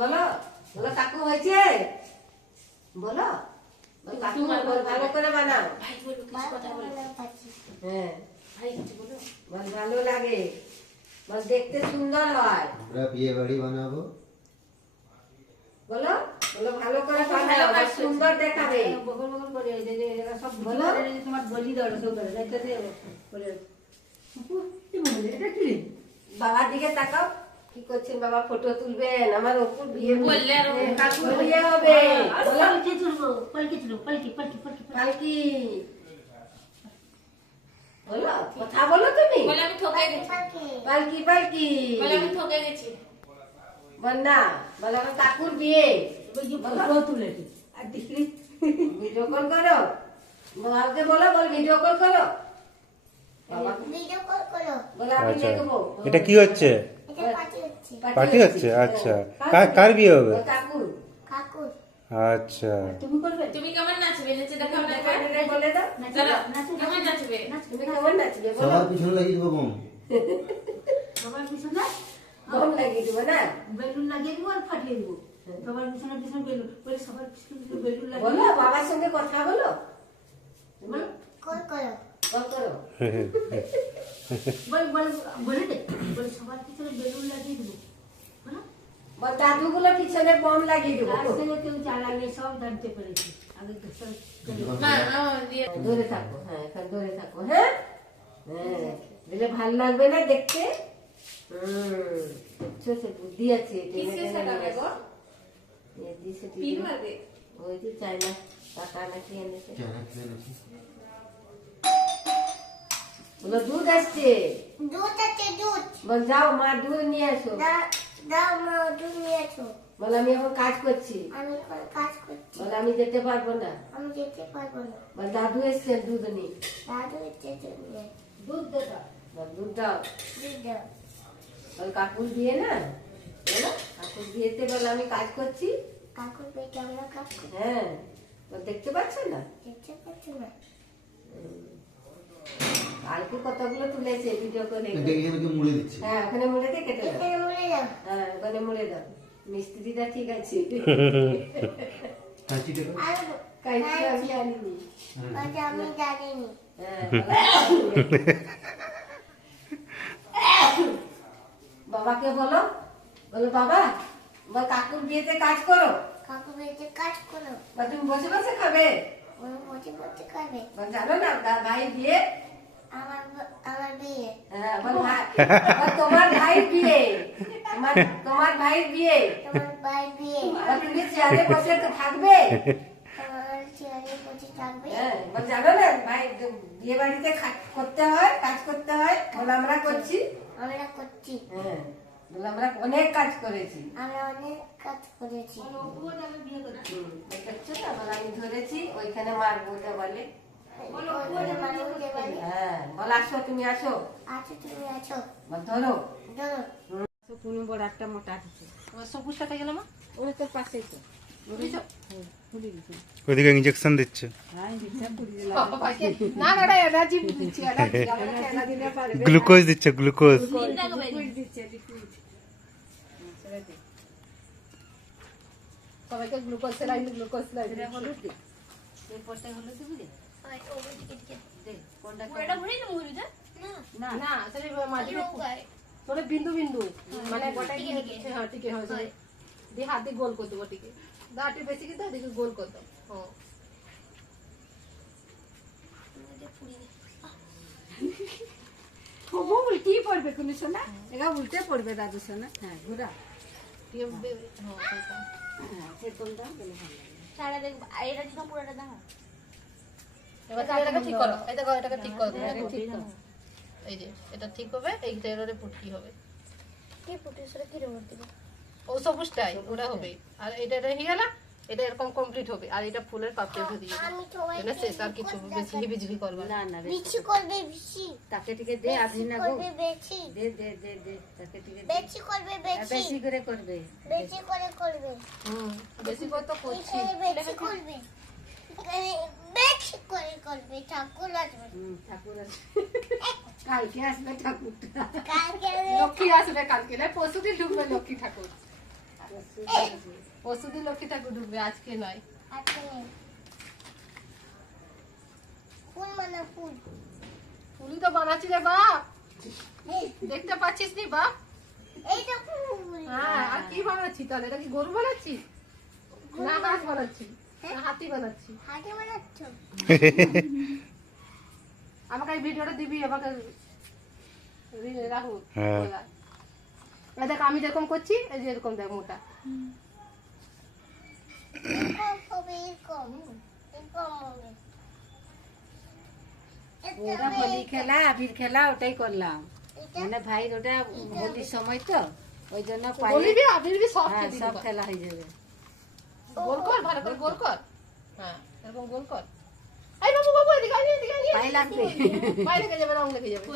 বলো বলো কাকু হয়েছে বলো কাকু ভালো করে বানাও। ভাই বলো কিছু কথা বলো। হ্যাঁ ভাই কিছু বলো। বল ভালো লাগে, বল দেখতে সুন্দর হয়। আমরা বিয়ে বাড়ি বানাবো। বলো বলো ভালো করে বানাও, বল সুন্দর দেখাবে। বগল বগল করে এই যে এরা সব বলো। বলো তোমার বলি দাও সব করে যাইতে বলে কি বলে এটা কি বাবার দিকে তাকাও, কি করছেন বাবা? ফটো তুলবেন, আমার অপুর বিয়ে বললে আর কাকুর বিয়ে হবে। বলো কি তুলবো পালকি তুলবো পালকি পালকি পালকি কালকি বলো, কথা বলো তুমি। বলে আমি ঠকে গেছি পালকি পালকি বলে আমি ঠকে গেছি বন্যা বলো আমার কাকুর বিয়ে। ওই যে ফটো তুলে আর দেখলি ভিডিও কল করো, বাবাকে বলো বল ভিডিও কল করো। বাবা ভিডিও কল করো। বলো আমি আচ্ছা দেখবো। এটা কি হচ্ছে? এটা পার্টি হচ্ছে। পার্টি হচ্ছে? আচ্ছা কার বিয়ে হবে? বল কাকুর। কাকুর। আচ্ছা তুমি করবে তুমি কেমন নাচবে নেচে দেখাও না এটা বলে দাও, চলো কেমন নাচবে তুমি কেমন নাচবে বলো। সবার পিছনে লাগিয়ে দেবো বোম। সবার পিছনে বোম লাগিয়ে দিবো না? বেলুন লাগিয়ে দিব আর ফাটিয়ে দিব সবার পিছনে পিছনে বেলুন বলে সবার পিছনে বেলুন লাগিয়ে বলো বাবার সঙ্গে কথা বলো, বল কল করো। কল করো। বল বল বলে দে বলে সবার পিছনে বেলুন লাগিয়ে দিব বলো বল দাদুগুলো পিছনে বোম লাগিয়ে দিবো। আর সঙ্গে কেউ চালাবে সব জানতে পেরেছি আগে তো সব ধরে থাকো, হ্যাঁ এখন ধরে থাকো। হ্যাঁ হ্যাঁ দিলে ভাল লাগবে না দেখতে। দেখছো সে বুদ্ধি আছে, টেনে টেনে নিয়ে আসে। এ দিছে টিপে। ওই যে চাইনা টাকা নাকি এনেছে। চায়না খেয়ে নিয়েছি। বলো দুধ আসছে, দুধ আছে দুধ। বল যাও মা দুধ নিয়ে আসো। দাও মা দুধ নিয়ে এসো। বল আমি এখন কাজ করছি। আমি এখন কাজ করছি। বল আমি যেতে পারবো না। আমি যেতে পারবো না। বল দাদু এসছে দুধ নিয়ে। দাদু এসে নিয়ে দুধ দে দাও। বল দুধ দাও। দুধ দাও। বল কাকুর বিয়ে না, বলো কাকুর বিয়েতে বল আমি কাজ করছি। কাকুর পেটে আমরা কাজ করছি। হ্যাঁ বল দেখতে পাচ্ছ না? দেখতে পাচ্ছি না। কালকে কতগুলো তুলেছে ভিডিও করে। এটা এখানে মুড়ে দিচ্ছে। হ্যাঁ ওখানে মুড়ে দিয়ে কেটে দাও। এখানে মরে যাও। হ্যাঁ ওখানে মুড়ে দাও। মিস্ত্রিটা ঠিক আছে। কাঁচিটা আর কাইছি আমি আনিনি। আজ আমি জানিনি। হ্যাঁ বাবাকে বলো, বলো বাবা বল কাকুর বিয়েতে কাজ করো। কাকুর পেটে কাজ করো। বা তুমি বসে বসে খাবে। ওরা বসে বসে খাবে। বল জানো না ভাই বিয়ে। আমার বিয়ে। হ্যাঁ বল ভাই, বল তোমার ভাই বিয়ে, তোমার ভাই বিয়ে। তোমার ভাই বিয়ে। বল তুমি চেয়ারে বসে তো থাকবে। তোমার চেয়ারে বসে থাকবে। হ্যাঁ বল জানো না ভাই বিয়ে বাড়িতে করতে হয়, কাজ করতে হয়। বল আমরা করছি। আমরা করছি। হ্যাঁ বল আমরা অনেক কাজ করেছি। আমরা অনেক কাজ করেছি। দেখছো না বল আমি ধরেছি ওইখানে মারবো ওটা বলে। ওখানে মানুষ দেবানি। হ্যাঁ বল আসো তুমি আসো। আছো তুমি আছো। বল ধরো। ধরো। পুরো বড় একটা মোটা আছে। সবুজটাতে গেল মা ওই তোর পাশেই তো। ওইদিকে ইঞ্জেকশন দিচ্ছে। না না এনার্জি দিচ্ছি, এনার্জি না পারবে। গ্লুকোজ দিচ্ছে গ্লুকোজ। লিকুইড দিচ্ছে লিকুইড। সবাইকে গ্লুকোজ সেলাইন গ্লুকোজ সেলাইন। হলুদ দি এই পড়তে হলুদ দিবি দে। দে কোনটা না না আসলে মাঝে थोड़े बिंदु बिंदु মানে গোটা কি হ্যাঁ ঠিক আছে দি হাত দিয়ে গোল করে দেবো। ঠিক আছে দাঁটি বেশি কি দাও দেখি গোল করে দাও। হ্যাঁ ও উল্টি পড়বে কোন সোনা, এগা উল্টে পড়বে দাদু সোনা। হ্যাঁ ঘোরা হ্যাঁ সে তোল দাও বলে ভালো লাগে। সারা দেখ এটা দিন পুরোটা দাও। এবার এটাকে ঠিক করো, এই দেখো এটাকে ঠিক করো, ঠিক করো। এই যে এটা ঠিক হবে, এইটা এররে ফুটকি হবে, কি পুটিসরে কি রকম দিবে? ও সবুজটাই ওটা হবে, আর এটা হয়ে গেল, এটা এরকম কমপ্লিট হবে, আর এটা ফুলের পাপড়ি দিয়ে দিবে। আমি সবাই এটা শেষ, আর কিছু বেশি হিবিজিবি করবে না। না না বেশি করবে বেশি। তাকে টিকে দে আধি না গো। করবে বেশি। দে দে দে দে তাকে টিকে দে। বেশি করবে বেশি। বেশি করে করবে। বেশি করে করবে। বেশি করে তো করছি। এখানে বেশি করবে। এখানে বেশি করে করবে। ঠাকুর আসবে। ঠাকুর আসবে। কালকে আসবে ঠাকুরটা। কালকে লক্ষ্মী আসবে কালকে, না পরশুদিন ঢুকবে লক্ষ্মী ঠাকুর। ওষুধই লক্ষ্মী ঠাকুর ঢুকবে, আজকে নয়। আজকে নেই। ফুল মানে ফুল। ফুলই তো বানাচ্ছি রে বাপ, দেখতে পাচ্ছিস নি বাপ? এইটা ফুল। হ্যাঁ, আর কি বানাচ্ছি তাহলে? এটা কি গরু বানাচ্ছি না হাঁস বানাচ্ছি না হাতি বানাচ্ছি? হাতে বানাচ্ছ? আমাকে এই ভিডিওটা দিবি, আমাকে রাখু। হ্যাঁ। দেখ আমি যেরকম করছি, এই যে এরকম দেখ মোটা। এরকম হবে, এরকম। এরকম হবে। ওটা হোলি খেলা, আবির খেলা, ওটাই করলাম। এটা মানে ভাই ওটা হোলির সময় তো, ওই জন্য পায়ে বলিবি আবিরবি সব হ্যাঁ খেতে সব দিবি। খেলা হয়ে যাবে। গোল কর, ভালো করে গোল কর। হ্যাঁ, এরকম গোল কর। এই বাবু বাবু এদিকে আয়, এদিকে আয়। পায়ে লাগবে। পায়ে লেগে যাবে, রং লেগে যাবে।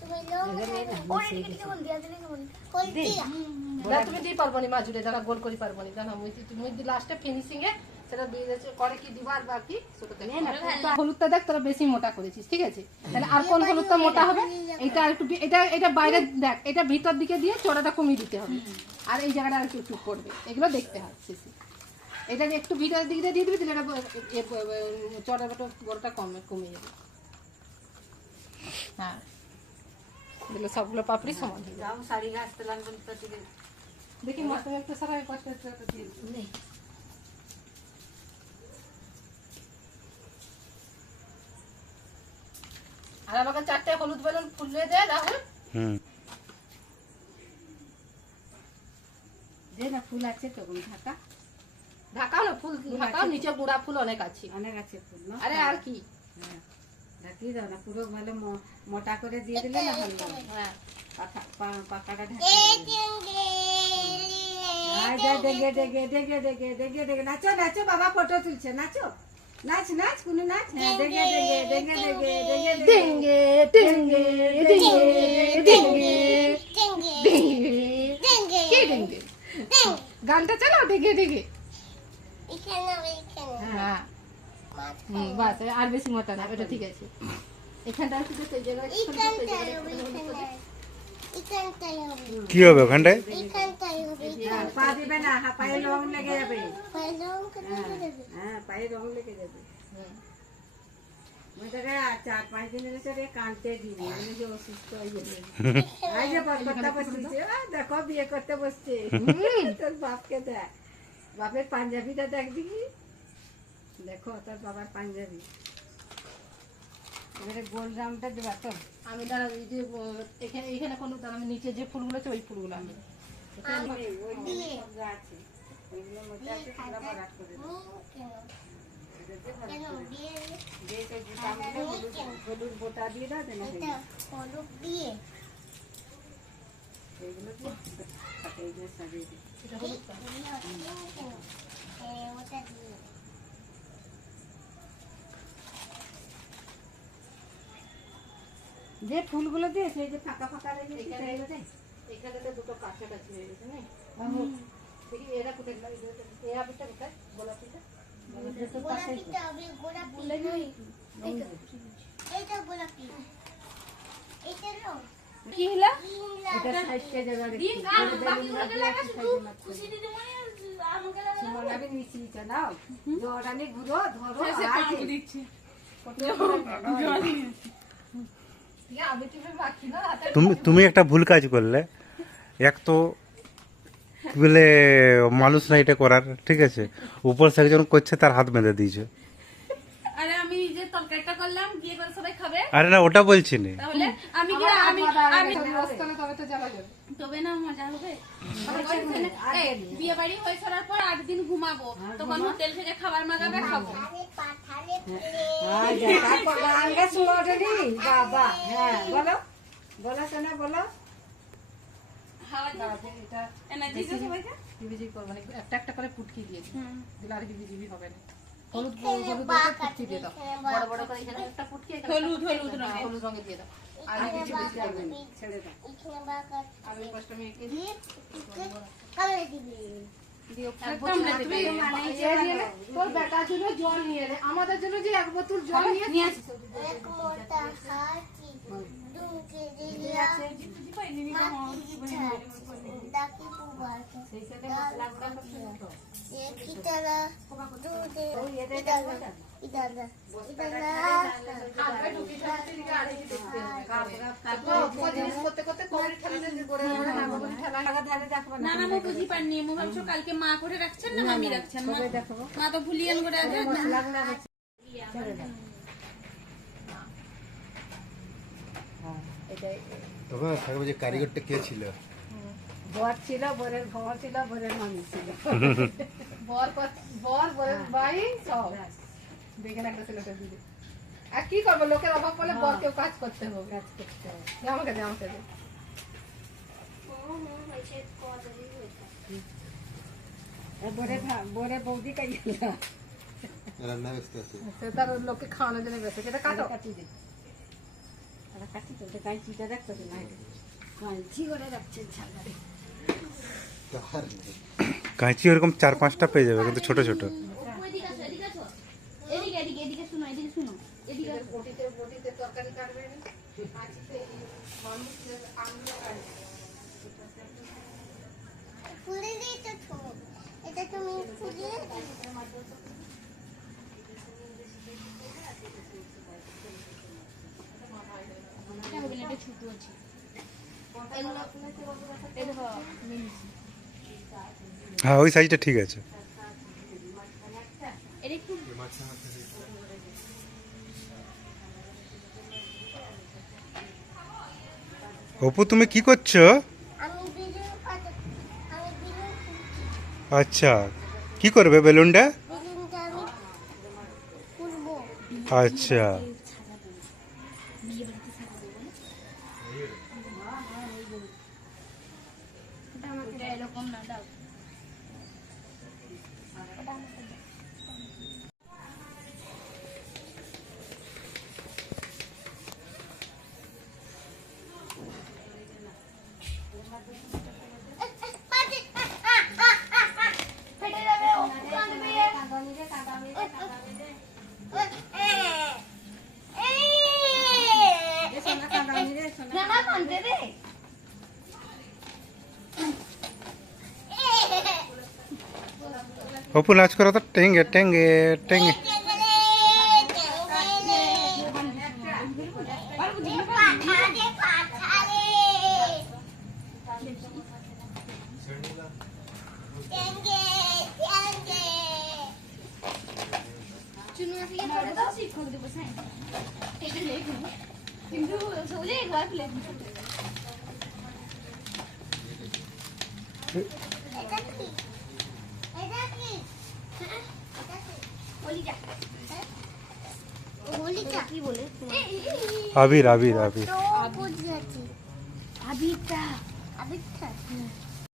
তুমি লোক ওরে টিকে টিকে বল দিয়া দিলে কেমন? ফুল দিয়া। না তুমি দিই পারবো না মাজুরে, জানা গোল করি পারবো না জানা। তুমি লাস্টে ফিনিশিং এ সেটা দিয়ে করে কি দিবার বাকি সেটা দেখ। হলুদটা দেখ তোরা বেশি মোটা করেছিস, ঠিক আছে? তাহলে আর কোন হলুদটা মোটা হবে? এটা একটু এটা বাইরে দেখ, এটা ভিতর দিকে দিয়ে চড়াটা কমিয়ে দিতে হবে, আর এই জায়গাটা আর একটু পড়বে। এগুলো দেখতে হয় শেষে। এটা একটু ভিতরের দিক দিয়ে দিয়ে দিবি, তাহলে এটা চড়াটা বড়টা কমে যাবে। হ্যাঁ, দিলে সবগুলো পাপড়ি সমান হয়ে যাবে। যাও শাড়ি ঘাসতে লাগবে তো ঠিক আছে। দেখি মাস্টার একটা সারাই পাঁচটা দিয়ে নেই। আর আমাকে 4টে হলুদ বেলুন ফুলিয়ে দে রাহুল। হুম। যে না ফুল আছে তো ঢাকা, ঢাকাও না ফুল, ঢাকাও নিচে গুড়া ফুল অনেক আছে। অনেক আছে ফুল না? আরে আর কি, হ্যাঁ, ঢাকিয়ে দাও না পুরো, ভালো মোটা করে দিয়ে দিলে না ভালো লাগে। হ্যাঁ পাকাটা ঢাকিয়ে এই দিলে। টিঙ্গে। আয় যা, ডেগে ডেগে ডেগে ডেগে ডেগে ডেগে নাচো নাচো, বাবা ফটো তুলছে, নাচো নাচ নাচ কুনু নাচ। হ্যাঁ ডেগে ডেগে ডেগে ডেগে ডেগে ডেগে ডিঙ্গে ডিঙ্গে ডিঙ্গে ডিঙ্গে টিঙ্গে। ডিঙ্গে টিঙ্গে। কি ডিঙ্গে? গানটা চালাও ডিঙ্গে ডিঙ্গে। এখানে এখানে। হ্যাঁ বাস, আর বেশি মোটা না, এটা ঠিক আছে। এখানটা একটু তো এই জায়গায় এখানটাই হবে, এখানে। এখানটাই হবে। কি হবে ওখানটায়? এখানটাই হবে। হ্যাঁ, পা দিবে না, পায়ে রং লেগে যাবে। পাইলাম কেটে দেবে। হ্যাঁ পায়ে রং লেগে যাবে। ওইটাকে 4-5 দিনের ভিতরে কানতে দিবি, মানে যে অসুস্থ হয়ে যাবে। এই যে বরকর্তা বসছে, দেখো বিয়ে করতে বসছে। তোর বাপকে দেখ, বাপের পাঞ্জাবিটা দেখ দিবি, দেখো তোর বাবার পাঞ্জাবি। এবারে গোল রাউন্ডটা দেবা তো। আমি দাঁড়া, এই যে এখানে কোনো দাঁড়া, আমি নিচে যে ফুলগুলো আছে ওই ফুলগুলো আমি ওই যে সব যা আছে, ওইগুলোর মধ্যে আছে, তোমরা ভরাট করে দাও। কেন বিয়ে? দিয়ে সেই বুটামগুলো হলুদ বোটা দিয়ে দাও, দেনা হয়ে এটা যাবে। হলুদ দিয়ে। এইগুলো দিয়ে তাতে এইগুলো সাজিয়ে দিই। এটা হলুদ পান। ওটা দিয়ে। যে ফুলগুলো দিয়ে সেই যে ফাঁকা ফাঁকা রেখে সেইগুলো দে। এখানে দুটো কাছাকাছি হয়ে গেছে না? দেখি এরা কোথায়, এই আবিরটা কোথায়, গোলাপিটা? গোলাপিটা হবে, গোলাপি। এইটা গোলাপি। এইটা রং। কি হলো? নীলা। এটা সাইজটা যাবে আর দিন একটু। গান করে বাকি বেলুন গুলোকে লাগিয়ে লাগা একটু শুধু সাইজে মাছ করে খুশি দাও। দিদিমণি আমাকে লাগা। সুমনাকে মিশিয়েছে নাও, জড়ানি ঘুরো ধরো আর ইয়া আবির টিপে বাকি না হাতে। তুমি একটা ভুল কাজ করলে। এক তো কি বলে মানুষ না এটা করার, ঠিক আছে, উপর থেকে একজন করছে তার হাত বেঁধে দিয়েছে। আরে আমি যে তরকারিটা করলাম বিয়ে করে সবাই খাবে, আরে না, ওটা বলছি না। তাহলে আমি কি আমি আমি তবে তো যাওয়া যাবে। তবে না মজা হবে। বিয়ে বাড়ি হয়ে সারার পর 8 দিন ঘুমাবো, তখন হোটেল থেকে খাবার মাগাবে খাবো। আরে পাঠালে ফেলে। আর দেখা পড়া আঙ্গে সুমোটনি বাবা। হ্যাঁ বলো বলো সোনা বলো। হাওয়া এটা এনার্জি তো সবাইকে। হিবিজি করবো না, একটা একটা করে ফুটকি দিয়ে দিই, দিলে আর হিবিজিবি হবে না। হলুদ এখানে হলুদ বাঁক দিয়ে ফুটকি দিয়ে দাও, আছে, বড় বড় করে এখানে একটা ফুটকি, এখানে হলুদ, একটা হলুদ ফুটকি, রঙের। হলুদ রঙের দিয়ে দাও। আর এখানে কিছু বেশি বাঁক লাগবে না। আছে। ছেড়ে দাও। এখানে বাঁক আছে। আমি কষ্ট আমি এঁকে দিয়ে কামড়ে দিবি। তোর বেটার জন্য জল নিয়ে এলে, আমাদের জন্য যে এক বোতল জল নিয়ে এক মোটা হাতি দুমকে দিলা। ডাকি পুবাকে সেইখানে মশলা গুঁড়া করতে হতো। কিটালা দুধে ইদালা হালকা ঢুকি ঢাকি দিকে আর এই দেখতে হবে জিনিস করতে করতে কোমরে ঠেলা দিয়ে করে ঠেলা ধারে দেখবো না না, আমি বুঝি পারিনি। মু ভাবছো কালকে মা করে রাখছেন না মামি রাখছেন। মা তো ভুলিয়ান করে আছে। মশলা গুঁড়া করছে ছেড়ে দাও। এটাই তবে থাকবে যে কারিগরটা কে ছিল? বর ছিল, বরের বর ছিল, বরের মামি ছিল। বর বরের ভাই সব দেখেন একটা ছেলেটা দিদি। আর কি করবো, লোকের অভাব পড়লে বরকেও কাজ করতে হবে। কাজ করতে হবে। দে আমাকে দে, আমাকে দে। বরে বৌদি কাজ রান্না ব্যস্ত আছে। সে তার লোককে খাওয়ানোর জন্য বেঁচে সেটা কাটো। কাটি দে। আর কাটি তো কাঁচিটা দেখতো না, কাঁচি করে রাখছে ছাগলে। তার নেই। কাঁচি ওরকম 4-5টা পেয়ে যাবে, কিন্তু ছোট ছোট। এদিকে আসো, এদিকে আসো। এদিকে এদিকে এদিকে শুনো, এদিকে শুনো। এদিকে আসো। বটিতে তরকারি কাটবে না। আজকে মানুষ আনলো কাটবে। ফুলে দিতে ছোট এটা তুমি ফুলিয়ে এটা হবে না, এটা ছোট আছে। এগুলো এই দেখো মিনিছি। হ্যাঁ, ওই সাইজটা ঠিক আছে। এটা একটু অপু, তুমি কি করছো? আমি বিলুন পাতা আমি বিলুন আচ্ছা, কি করবে বেলুনটা? বিলুনটা আমি খুলবো আচ্ছা, এটা এরকম না, দাও। ফেটে যাবে ও কাঁদবে না না কাঁদবে রে অপু নাচ করো তো, টেঙ্গে টেঙ্গে টেঙ্গে। চুনু আসলে করে দাও, শিক্ষক দিবস। হ্যাঁ, এটা লেখো কিন্তু সবুজে একবার ফেলে দিতে। এটা কি এটা কি হোলিকা হোলিকা কি বলে আবির আবির আবির। তো বুঝাচ্ছি আবিরটা আবিরটা